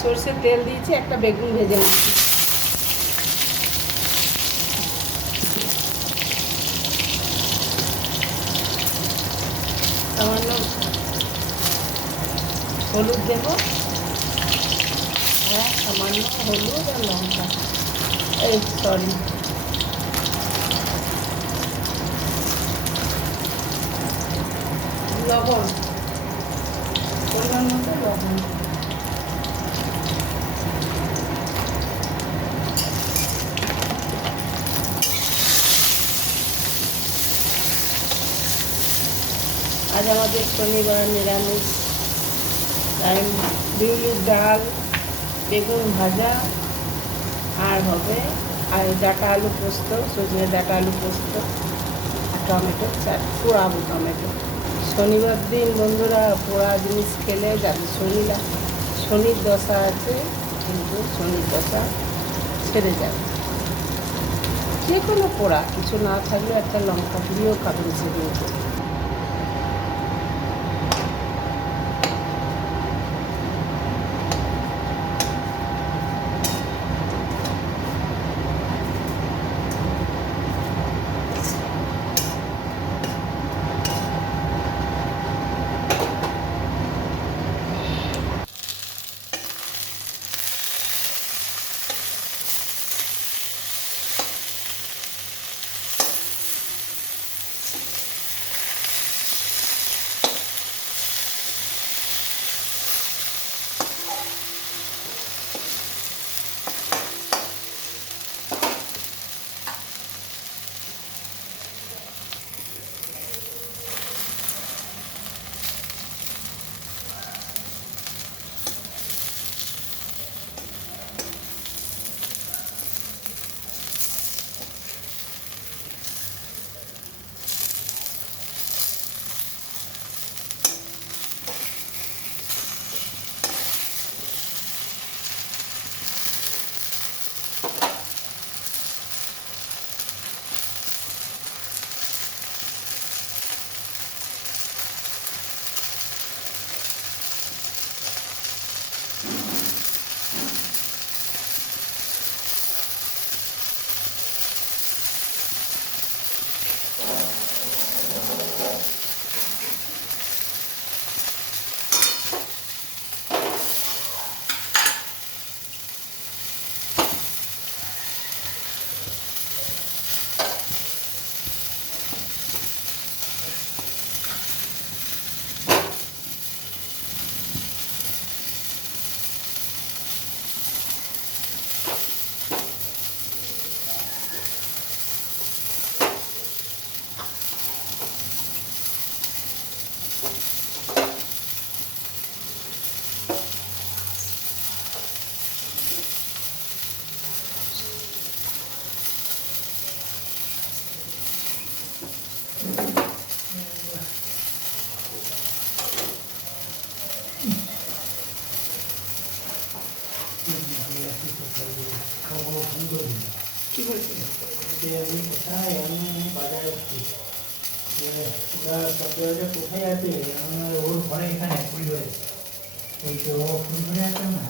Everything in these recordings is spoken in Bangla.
সরষের তেল দিয়েছি, একটা বেগুন ভেজে নিচ্ছি। সামান্য হলুদ দেব, হ্যাঁ সামান্য হলুদ আর লঙ্কা, সরি লবণ, পরিমাণ মতো লবণ। আজ আমাদের শনিবার নিরামিষ, তাই বিউলির ডাল, বেগুন ভাজা, আর হবে আর ডাঁটা আলু পোস্ত, সজনে ডাঁটা আলু পোস্ত, আর টমেটো চাট, পোড়াবো টমেটো। শনিবার দিন বন্ধুরা পোড়া জিনিস খেলে যাদের শনির দশা আছে, কিন্তু শনির দশা ছেড়ে যাবে। যে কোনো পোড়া কিছু না থাকলে একটা লঙ্কা দিয়েও খাবেন সেদিন। কি বলছি আমি কোথায়, আমি বাজারে কোথায় আছে, ওর ঘরে এখানে ফুলঘরে, ওই তো ফুলঘরে আছে না।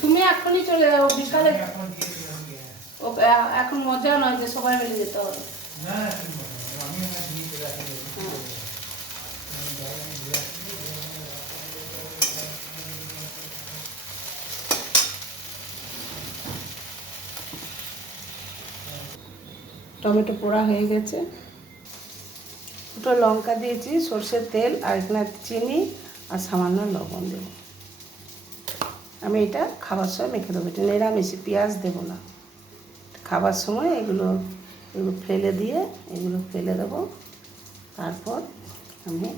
তুমি এখনই চলে যাও বিকালে, এখন মজা নয় যে সবাই মিলে যেতে হবে। টমেটো পোড়া হয়ে গেছে, দুটো লঙ্কা দিয়েছি, সর্ষের তেল, আর এখানে চিনি আর সামান্য লবণ দেবো। আমি এটা খাবার সময় মেখে দেবো, এটা নিরামিষ, পেঁয়াজ দেবো না। খাবার সময় এগুলো ফেলে দেবো, তারপর আমি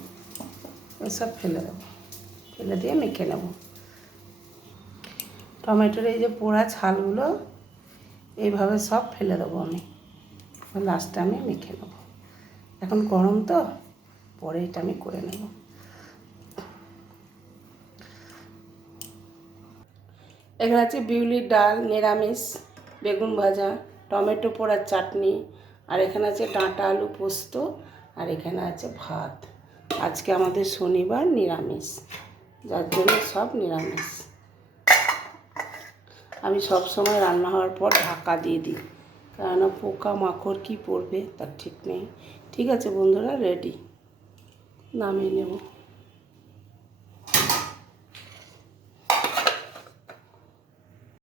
এসব ফেলে দেবো, ফেলে দিয়ে মেখে নেব। টমেটোর এই যে পোড়া ছালগুলো এইভাবে সব ফেলে দেবো আমি, লাস্টে আমি মেখে নেব। এখন গরম তো, পরে এটা আমি করে নেব। এখানে আছে বিউলির ডাল নিরামিষ, বেগুন ভাজা, টমেটো পোড়ার চাটনি, আর এখানে আছে ডাঁটা আলু পোস্ত, আর এখানে আছে ভাত। আজকে আমাদের শনিবার নিরামিষ, যার জন্য সব নিরামিষ। আমি সব সময় রান্না হওয়ার পর ঢাকা দিয়ে দিই, কেননা পোকা মাকড় কী পড়বে তার ঠিক নেই। ঠিক আছে বন্ধুরা, রেডি, নামিয়ে নেব।